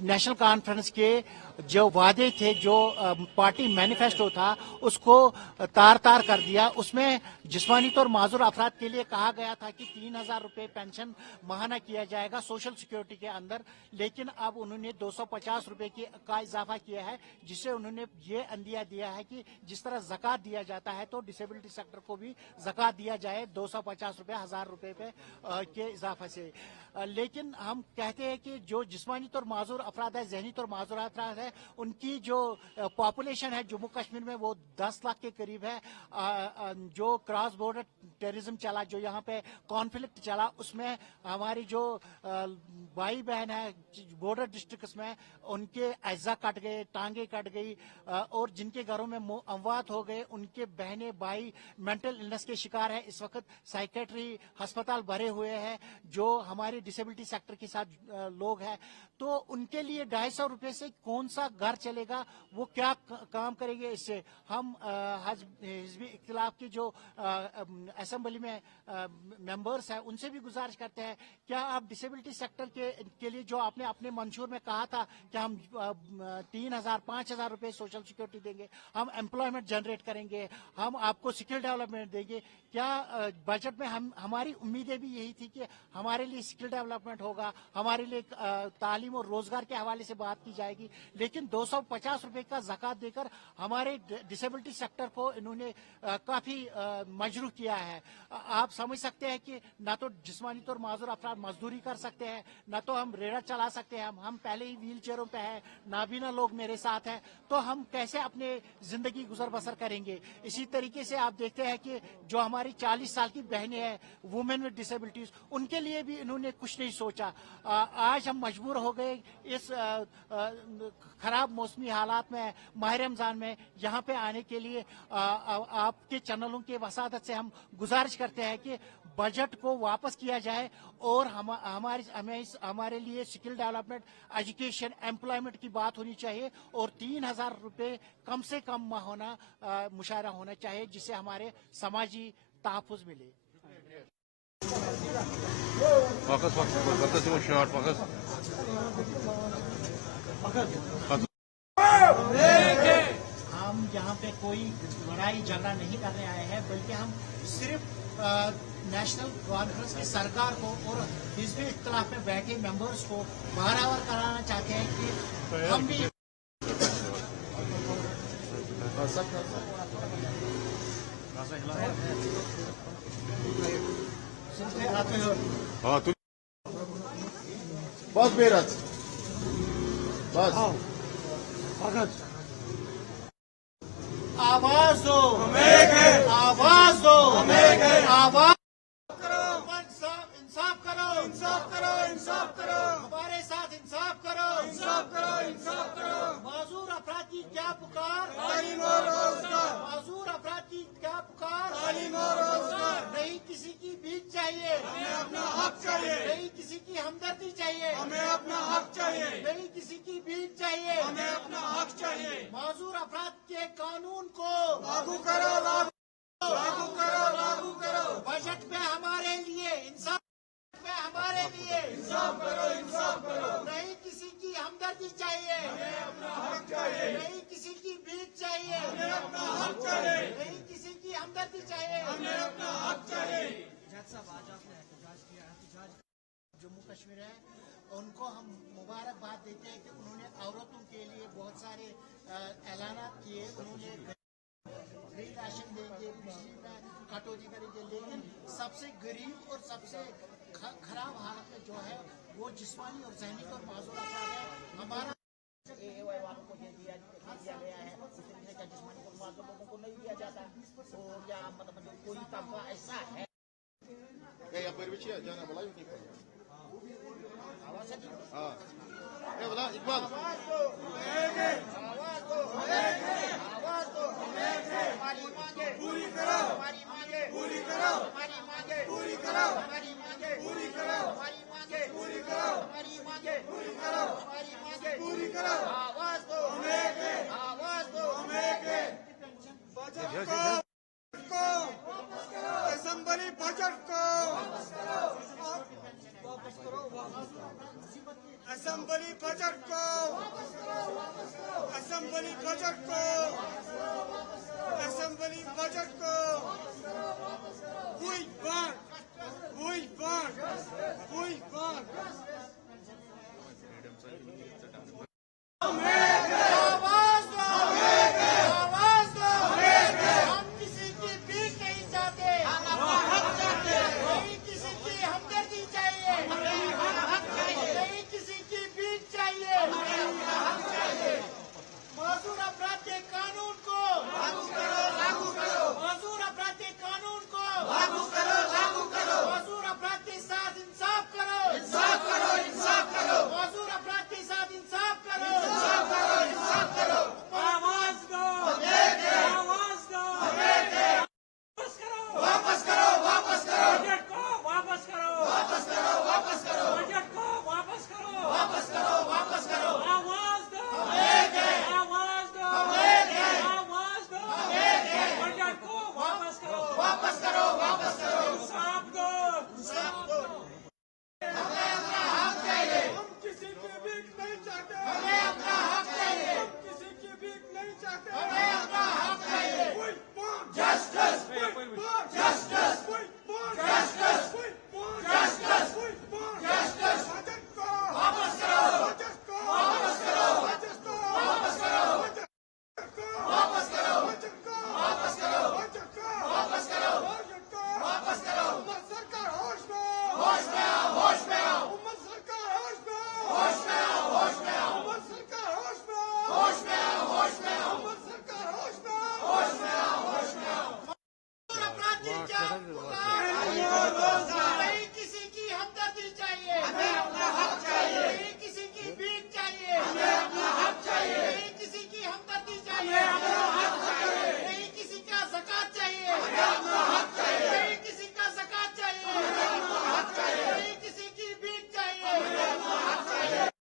National conference के जो वादे थे, जो पार्टी मैनिफेस्टो था, उसको तार तार कर दिया। उसमें जिस्मानी तौर माजूर अफराद के लिए कहा गया था कि 3,000 रुपये पेंशन माहाना किया जाएगा सोशल सिक्योरिटी के अंदर, लेकिन अब उन्होंने 250 रुपये का इजाफा किया है, जिससे उन्होंने ये अंदिया दिया है कि जिस तरह ज़कात दिया जाता है तो डिसेबिलिटी सेक्टर को भी ज़कात दिया जाए 250 रुपये 1,000 रुपये पे के इजाफे से। लेकिन हम कहते हैं कि जो जिस्मानी तौर माजूर अफराद है, जहनी तौर माजूर अफराद है, उनकी जो पॉपुलेशन है जम्मू कश्मीर में वो 10 लाख के करीब है। जो क्रॉस बॉर्डर टेररिज्म चला, जो यहाँ पे कॉन्फ्लिक्ट चला, उसमें हमारी जो भाई बहन है बॉर्डर डिस्ट्रिक्ट्स में, उनके अज्जा कट गए, टांगे कट गई, और जिनके घरों में अमवात हो गए, उनके बहनें भाई मेंटल इलनेस के शिकार है। इस वक्त साइकेट्री अस्पताल भरे हुए हैं। जो हमारे डिसेबिलिटी सेक्टर के साथ लोग हैं, तो उनके लिए 250 रुपये से कौन सा घर चलेगा, वो क्या काम करेंगे। इससे हम हिजबी इख्तिलाफ की जो असेंबली में मेंबर्स हैं, उनसे भी गुजारिश करते हैं, क्या आप डिसेबिलिटी सेक्टर के लिए जो आपने अपने मंशूर में कहा था कि हम 3,000 5,000 रुपये सोशल सिक्योरिटी देंगे, हम एम्प्लॉयमेंट जनरेट करेंगे, हम आपको स्किल डेवलपमेंट देंगे, क्या बजट में हमारी उम्मीदें भी यही थी कि हमारे लिए स्किल डेवलपमेंट होगा, हमारे लिए तालीम और रोजगार के हवाले से बात की जाएगी, लेकिन 250 रुपये का ज़कात देकर हमारे डिसेबिलिटी सेक्टर को इन्होंने काफी मजरूह किया है। आप समझ सकते हैं कि ना तो जिस्मानी तौर माजूर अफराद मजदूरी कर सकते हैं, ना तो हम रेड़ा चला सकते हैं, हम पहले ही व्हील चेयरों पे हैं, नाबीना लोग मेरे साथ हैं, तो हम कैसे अपने जिंदगी गुजर बसर करेंगे। इसी तरीके से आप देखते हैं कि जो हमारी 40 साल की बहनें हैं, वुमेन विद डिसेबिलिटीज, उनके लिए भी इन्होंने कुछ नहीं सोचा। आज हम मजबूर हो गए इस खराब मौसमी हालात में, माह रमजान में यहाँ पे आने के लिए। आपके चैनलों के वसादत से हम गुजारिश करते हैं कि बजट को वापस किया जाए और हमारे लिए स्किल डेवलपमेंट, एजुकेशन, एम्प्लॉयमेंट की बात होनी चाहिए, और 3,000 रुपये कम से कम माहाना मुशायरा होना चाहिए, जिससे हमारे समाजी तहफ़्फ़ुज़ मिले। हम यहाँ पे कोई लड़ाई झगड़ा नहीं करने आए हैं, बल्कि हम सिर्फ नेशनल कॉन्फ्रेंस की सरकार को और हिजबी इख्तिलाफ में बैठे मेंबर्स को बराबर कराना चाहते हैं कि हम भी बस बेरज बस आवाज दो, आवाज दो, आवाज करो, इंसाफ करो, इंसाफ करो, इंसाफ करो, हमारे साथ इंसाफ करो, इंसाफ करो, इंसाफ करो। माजूर अफराद की क्या पुकार, तालीम और रोजगार। माजूर अफराद की क्या पुकार, तालीम और रोजगार। नहीं किसी की भीख चाहिए, हमें अपना हक चाहिए। नहीं किसी की हमदर्दी चाहिए, हमें अपना हक चाहिए। नहीं किसी की भीख चाहिए, हमें अपना हक चाहिए। माजूर अफराद के कानून को लागू करो, लागू करो, लागू करो। बजट में हमारे लिए इंसाफ, में हमारे लिए इंसाफ करो, इंसाफ करो। नहीं किसी की हमदर्दी चाहिए, हमें अपना हक चाहिए। नहीं किसी की भीख चाहिए, हमें अपना हक चाहिए। नहीं किसी की हमदर्दी चाहिए, हमें अपना हक चाहिए। जम्मू कश्मीर है, उनको हम मुबारकबाद देते हैं कि उन्होंने औरतों के लिए बहुत सारे ऐलानात किए। उन्होंने फ्री राशन देंगे, बिजली में कटौती करेंगे, लेकिन सबसे गरीब और सबसे खराब हालत में जो है वो जिस्मानी और जहनी और माजूर अफराद है। हमारा वालों को ये दिया गया है, जिस्मानी और माजूर लोगों को नहीं दिया जाता, तो क्या मतलब कोई तबका ऐसा है। इकबाल हमारी मांगे पूरी करो, हमारी मांगे पूरी करो, हमारी मांगे पूरी करो, हमारी मांगे पूरी करो, हमारी मांगे पूरी करो, हमारी मांगे पूरी करो, हमारी मांगे पूरी करो। आवाज दो, आवाज दो, बजट को असेंबली बजट को असेंबली बजट को اسمبلی بجٹ کو اسمبلی بجٹ کو